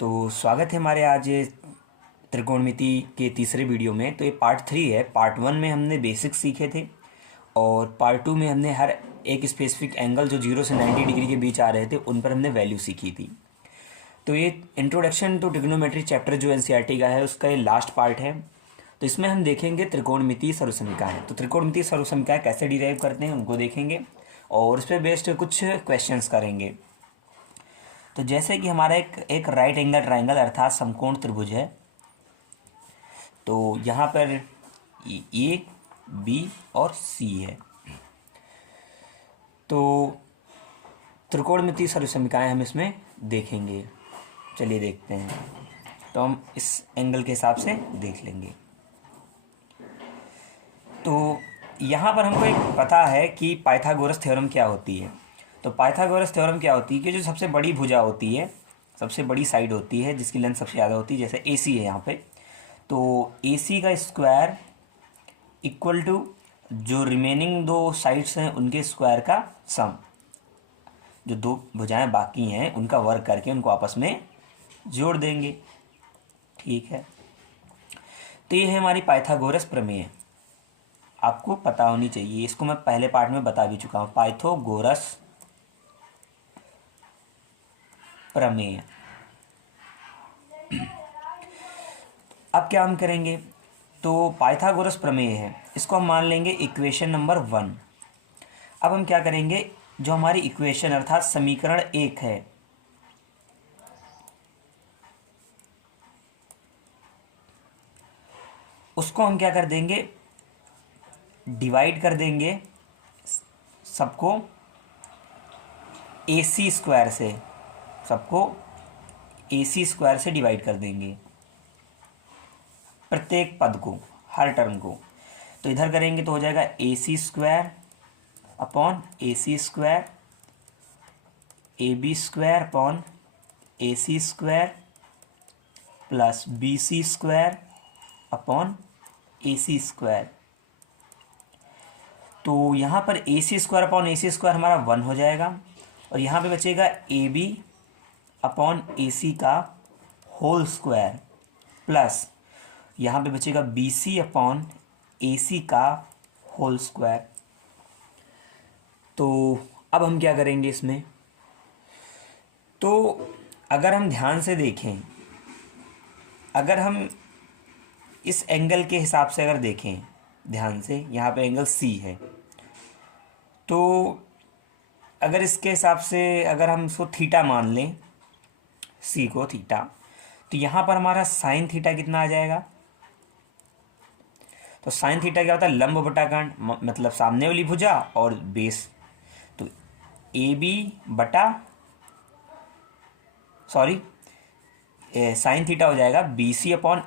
तो स्वागत है हमारे आज त्रिकोणमिति के तीसरे वीडियो में। तो ये पार्ट 3 है। पार्ट 1 में हमने बेसिक्स सीखे थे और पार्ट 2 में हमने हर एक स्पेसिफिक एंगल जो 0 से 90 डिग्री के बीच आ रहे थे उन पर हमने वैल्यू सीखी थी। तो ये इंट्रोडक्शन टू ट्रिग्नोमेट्री चैप्टर जो एनसीईआरटी का है उसका ये लास्ट पार्ट है। तो इसमें हम देखेंगे त्रिकोणमिति सर्वसमीकरण। तो त्रिकोणमिति सर्वसमीकरण कैसे डिराइव करते हैं उनको देखेंगे और उस पर बेस्ड कुछ क्वेश्चंस करेंगे। तो जैसे कि हमारा एक राइट एंगल ट्राइंगल अर्थात समकोण त्रिभुज है। तो यहाँ पर ए बी और सी है। तो त्रिकोणमिति सर्वसमीकरण हम इसमें देखेंगे। चलिए देखते हैं। तो हम इस एंगल के हिसाब से देख लेंगे। तो यहाँ पर हमको एक पता है कि पाइथागोरस थ्योरम क्या होती है। तो पाइथागोरस थ्योरम क्या होती है कि जो सबसे बड़ी भुजा होती है, सबसे बड़ी साइड होती है जिसकी लेंथ सबसे ज़्यादा होती है, जैसे AC है यहाँ पे, तो AC का स्क्वायर इक्वल टू जो रिमेनिंग दो साइड्स हैं उनके स्क्वायर का सम। जो दो भुजाएं बाकी हैं उनका वर्ग करके उनको आपस में जोड़ देंगे। ठीक है। तो ये है हमारी पाइथागोरस प्रमेय। आपको पता होनी चाहिए, इसको मैं पहले पार्ट में बता भी चुका हूँ। पाइथागोरस प्रमेय। अब क्या हम करेंगे, तो पाइथागोरस प्रमेय है, इसको हम मान लेंगे इक्वेशन नंबर 1। अब हम क्या करेंगे, जो हमारी इक्वेशन अर्थात समीकरण 1 है, उसको हम क्या कर देंगे, डिवाइड कर देंगे सबको AC स्क्वायर से, सबको AC स्क्वायर से डिवाइड कर देंगे प्रत्येक पद को, हर टर्म को। तो इधर करेंगे तो हो जाएगा AC square upon AC square, AB square upon AC square plus BC square upon AC square. तो यहाँ पर AC square upon AC square हमारा 1 हो जाएगा और यहाँ पे बचेगा AB अपॉन AC का होल स्क्वायर प्लस यहाँ पे बचेगा BC अपॉन AC का होल स्क्वायर। तो अब हम क्या करेंगे इसमें, तो अगर हम ध्यान से देखें, अगर हम इस एंगल के हिसाब से अगर देखें ध्यान से, यहाँ पे एंगल C है, तो अगर इसके हिसाब से अगर हम इसको थीटा मान लें, C को थीटा, तो यहाँ पर हमारा साइन थीटा कितना आ जाएगा। तो साइन थीटा क्या होता है, लंब बटा कर्ण, मतलब सामने वाली भुजा और बेस। तो AB बटा साइन थीटा हो जाएगा BC upon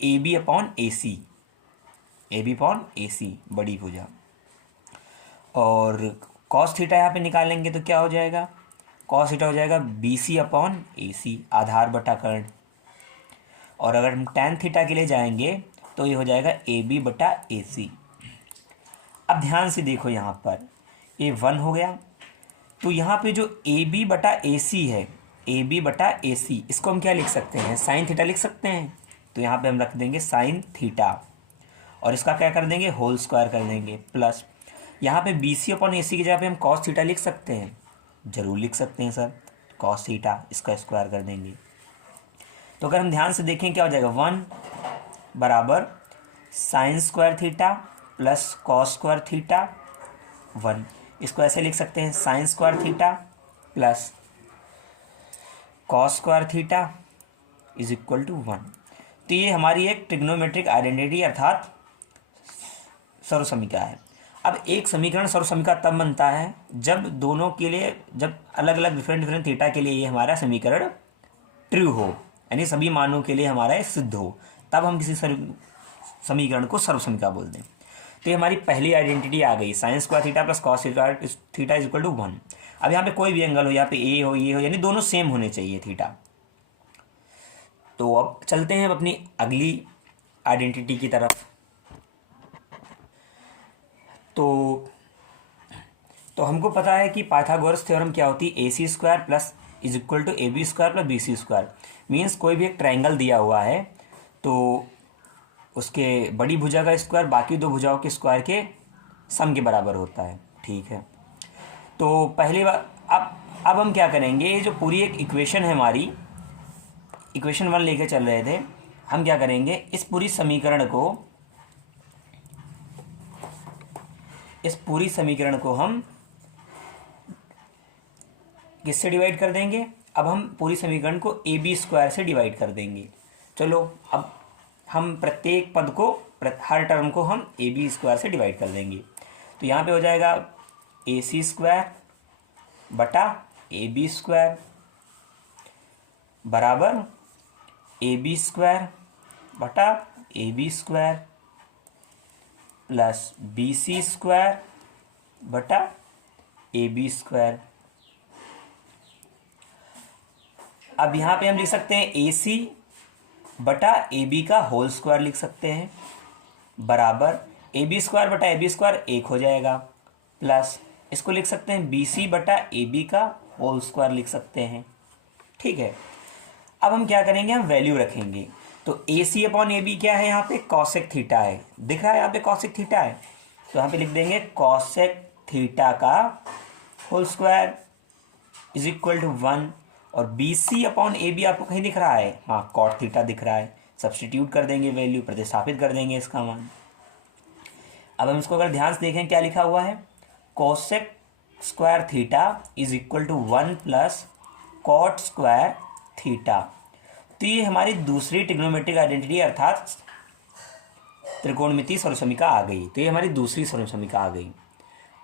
AB upon AC, AB upon AC बड़ी भुजा। और कॉस थीटा यहाँ पे निकालेंगे तो क्या हो जाएगा, कॉस थीटा हो जाएगा BC अपॉन AC आधार बटा कर्ण। और अगर हम टैन थीटा के लिए जाएंगे तो ये हो जाएगा AB बटा AC। अब ध्यान से देखो, यहाँ पर ये 1 हो गया। तो यहाँ पे जो AB बटा AC है, AB बटा AC, इसको हम क्या लिख सकते हैं, साइन थीटा लिख सकते हैं। तो यहाँ पे हम रख देंगे साइन थीटा और इसका क्या कर देंगे, होल स्क्वायर कर देंगे प्लस यहाँ पे BC अपॉन AC की जगह पे हम कॉस थीटा लिख सकते हैं, जरूर लिख सकते हैं सर, कॉस थीटा, इसका स्क्वायर कर देंगे। तो अगर हम ध्यान से देखें क्या हो जाएगा, 1 बराबर sine square theta plus cos square theta 1। इसको ऐसे लिख सकते हैं, sine square theta plus cos square theta is equal to 1। तो ये हमारी एक ट्रिग्नोमेट्रिक आइडेंटिटी अर्थात सर्वसमीकरण है। अब एक समीकरण सर्वसमीकरण तब बनता है जब दोनों के लिए, जब अलग अलग डिफरेंट थीटा के लिए ये हमारा समीकरण ट्रू हो, यानी सभी मानों के लिए हमारा ये सिद्ध हो, तब हम किसी समीकरण को सर्वसमीकरण बोलते हैं। तो ये हमारी पहली आइडेंटिटी आ गई, sine square theta plus cos theta is equal to 1। अब यहाँ पे कोई भी एंगल हो, यहाँ पे ए हो ये हो, यानी दोनों सेम होने चाहिए थीटा। तो अब चलते हैं अपनी अगली आइडेंटिटी की तरफ। तो हमको पता है कि पाइथागोरस थ्योरम क्या होती है, AC square plus is equal to A B square plus B C square. Means कोई भी एक ट्राइंगल दिया हुआ है तो उसके बड़ी भुजा का स्क्वायर बाकी दो भुजाओं के स्क्वायर के सम के बराबर होता है। ठीक है, तो पहली बार अब हम क्या करेंगे, ये जो पूरी एक इक्वेशन है हमारी, इक्वेशन 1 लेके चल रहे थे, हम क्या करेंगे, इस पूरी समीकरण को हम किससे डिवाइड कर देंगे। अब हम पूरी समीकरण को ए बी स्क्वायर से डिवाइड कर देंगे। चलो अब हम प्रत्येक पद को, हर टर्म को हम ए बी स्क्वायर से डिवाइड कर देंगे। तो यहाँ पे हो जाएगा ए सी स्क्वायर बटा ए बी स्क्वायर बराबर ए बी स्क्वायर बटा A B square plus B C square बटा ए बी स्क्वायर। अब यहाँ पे हम लिख सकते हैं ए सी बटा ए बी का होल स्क्वायर लिख सकते हैं बराबर ए बी स्क्वायर बटा ए बी स्क्वायर 1 हो जाएगा, प्लस इसको लिख सकते हैं बी सी बटा ए बी का होल स्क्वायर लिख सकते हैं। ठीक है, अब हम क्या करेंगे, हम वैल्यू रखेंगे। तो ए सी अपॉन ए बी क्या है, यहाँ पे कॉसेक थीटा है, दिख रहा है यहाँ पे कॉसेक थीटा है, तो यहाँ पे लिख देंगे कॉसेक थीटा का whole square is equal to 1। और B C upon A B आपको कहीं दिख रहा है, हाँ कॉट थीटा दिख रहा है, सब्स्टिट्यूट कर देंगे, वैल्यू प्रतिस्थापित कर देंगे इसका मान। अब हम इसको अगर ध्यान से देखें क्या लिखा हुआ है, cosec square theta is equal to 1 plus cot square theta. तो ये हमारी दूसरी ट्रिग्नोमेट्रिक आइडेंटिटी अर्थात त्रिकोणमितीय सर्वसमीका आ गई। तो ये हमारी दूसरी सर्वसमीका आ गई।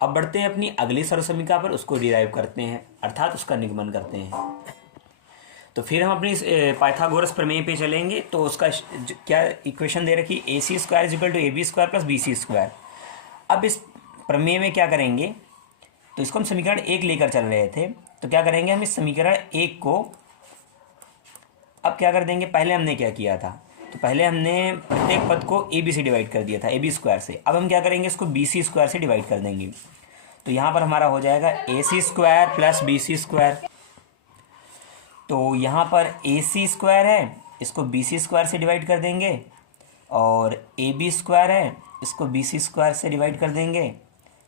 अब बढ़ते हैं अपनी अगली सर्वसमीका पर, उसको डिराइव करते हैं अर्थात उसका निगमन करते हैं। तो फिर हम अपनी पाइथागोरस प्रमेय पे चलेंगे। तो उसका क्या इक्वेशन दे रखी, A C square is equal to A B square plus B C square. अब इस प्रमेय में क्या करेंगे, तो इसको हम समीकरण 1 लेकर चल रहे थे, तो क्या करेंगे, हम इस समीकरण 1 को अब क्या कर देंगे, पहले हमने क्या किया था, तो पहले हमने प्रत्येक पद को ए बी से डिवाइड कर दिया था ए बी स्क्वायर से। अब हम क्या करेंगे, इसको बी सी स्क्वायर से डिवाइड कर देंगे। तो यहाँ पर हमारा हो जाएगा A C square plus B C square. तो यहाँ पर ए सी स्क्वायर है, इसको बी सी स्क्वायर से डिवाइड कर देंगे, और ए बी स्क्वायर है, इसको बी सी स्क्वायर से डिवाइड कर देंगे,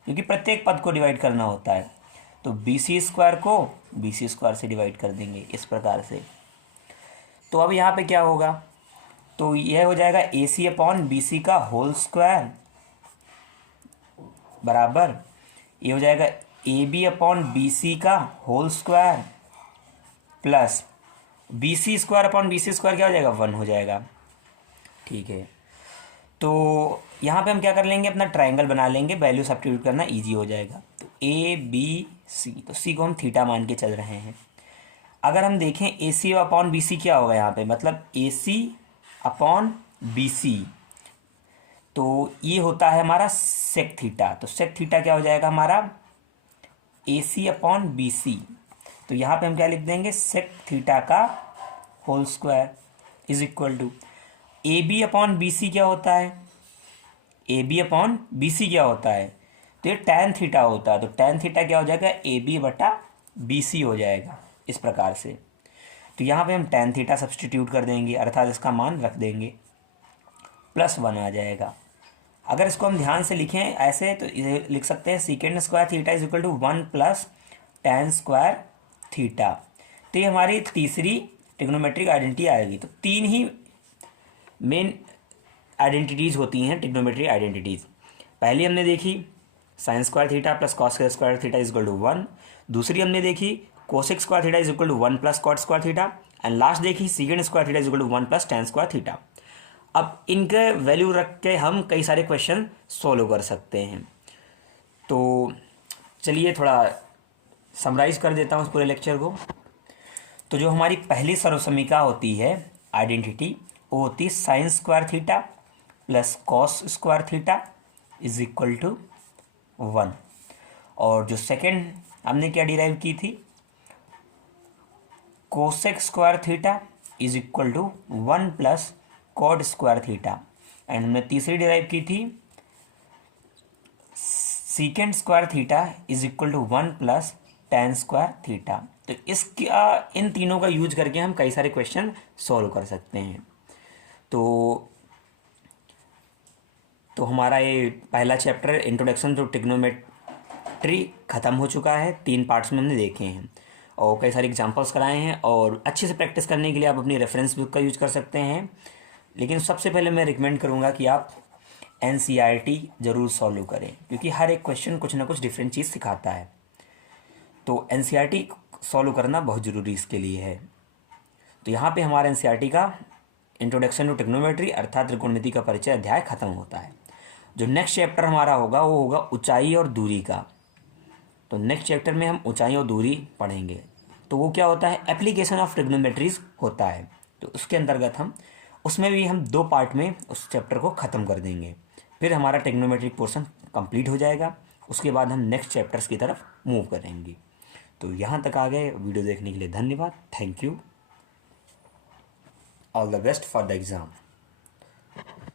क्योंकि प्रत्येक पद को डिवाइड करना होता है। तो बी सी स्क्वायर को बी सी स्क्वायर से डिवाइड कर देंगे इस प्रकार से। तो अब यहाँ पे क्या होगा, तो यह हो जाएगा A C upon B C का होल स्क्वायर बराबर ये हो जाएगा A B upon B C का whole square plus B C square upon B C square क्या हो जाएगा, 1 हो जाएगा। ठीक है, तो यहाँ पे हम क्या कर लेंगे, अपना ट्राइंगल बना लेंगे, वैल्यू सब्स्टिट्यूट करना इजी हो जाएगा। तो ए बी सी, तो सी को हम थीटा मान के चल रहे हैं। अगर हम देखें ए सी अपॉन बी सी क्या होगा यहाँ पे, मतलब ए सी अपॉन बी सी, तो ये होता है हमारा सेक थीटा। तो सेक थीटा क्या हो जाएगा हमारा, ए सी अपॉन बी सी। तो यहाँ पे हम क्या लिख देंगे, सेक थीटा का whole square is equal to A B upon B C क्या होता है, A B upon B C क्या होता है, तो ये टैन थीटा होता है। तो टैन थीटा क्या हो जाएगा, ए बी बटा बी सी हो जाएगा इस प्रकार से। तो यहाँ पे हम टैन थीटा सब्स्टिट्यूट कर देंगे अर्थात इसका मान रख देंगे, प्लस 1 आ जाएगा। अगर इसको हम ध्यान से लिखें ऐसे तो इसे लिख सकते हैं secant square theta is equal to 1 plus tan square theta. तो ये हमारी तीसरी ट्रिग्नोमेट्रिक आइडेंटिटी आएगी। तो 3 ही मेन आइडेंटिटीज़ होती हैं ट्रिग्नोमेट्रिक आइडेंटिटीज़। पहली हमने देखी sine square theta plus cos square theta is equal to 1। दूसरी हमने देखी cosec square theta is equal to 1 plus cot square theta. And last देखी secant square theta is equal to 1 plus tan square theta. अब इनके value रख के हम कई सारे क्वेश्चन सोल्व कर सकते हैं। तो चलिए थोड़ा समराइज कर देता हूँ इस पूरे लेक्चर को। तो जो हमारी पहली सर्वसमीका होती है आइडेंटिटी, वो होती है sine square theta plus cos square theta is equal to 1। और जो सेकंड हमने क्या डिराइव की थी, cosec square theta is equal to 1 plus cot square theta. And हमने तीसरी डिराइव की थी secant square theta is equal to 1 plus tan square theta. तो इसका इन तीनों का यूज करके हम कई सारे क्वेश्चन सॉल्व कर सकते हैं। तो हमारा ये पहला चैप्टर इंट्रोडक्शन टू ट्रिग्नोमेट्री ख़त्म हो चुका है। 3 पार्ट्स में हमने देखे हैं और कई सारे एग्जांपल्स कराए हैं, और अच्छे से प्रैक्टिस करने के लिए आप अपनी रेफरेंस बुक का यूज कर सकते हैं। लेकिन सबसे पहले मैं रिकमेंड करूँगा कि आप NCERT ज़रूर सॉल्व करें, क्योंकि हर एक क्वेश्चन कुछ ना कुछ डिफरेंट चीज़ सिखाता है। तो NCERT सॉल्व करना बहुत ज़रूरी इसके लिए है। तो यहाँ पे हमारा NCERT का इंट्रोडक्शन टू ट्रिग्नोमेट्री अर्थात त्रिकोणमिति का परिचय अध्याय खत्म होता है। जो नेक्स्ट चैप्टर हमारा होगा वो होगा ऊंचाई और दूरी का। तो नेक्स्ट चैप्टर में हम ऊंचाई और दूरी पढ़ेंगे। तो वो क्या होता है, एप्लीकेशन ऑफ ट्रिग्नोमेट्रीज होता है। तो उसके अंतर्गत हम उसमें भी हम 2 पार्ट में उस चैप्टर को ख़त्म कर देंगे। फिर हमारा ट्रिग्नोमेट्रिक पोर्शन कंप्लीट हो जाएगा। उसके बाद हम नेक्स्ट चैप्टर्स की तरफ मूव करेंगे। तो यहाँ तक आ गए। वीडियो देखने के लिए धन्यवाद। Thank you. All the best for the exam.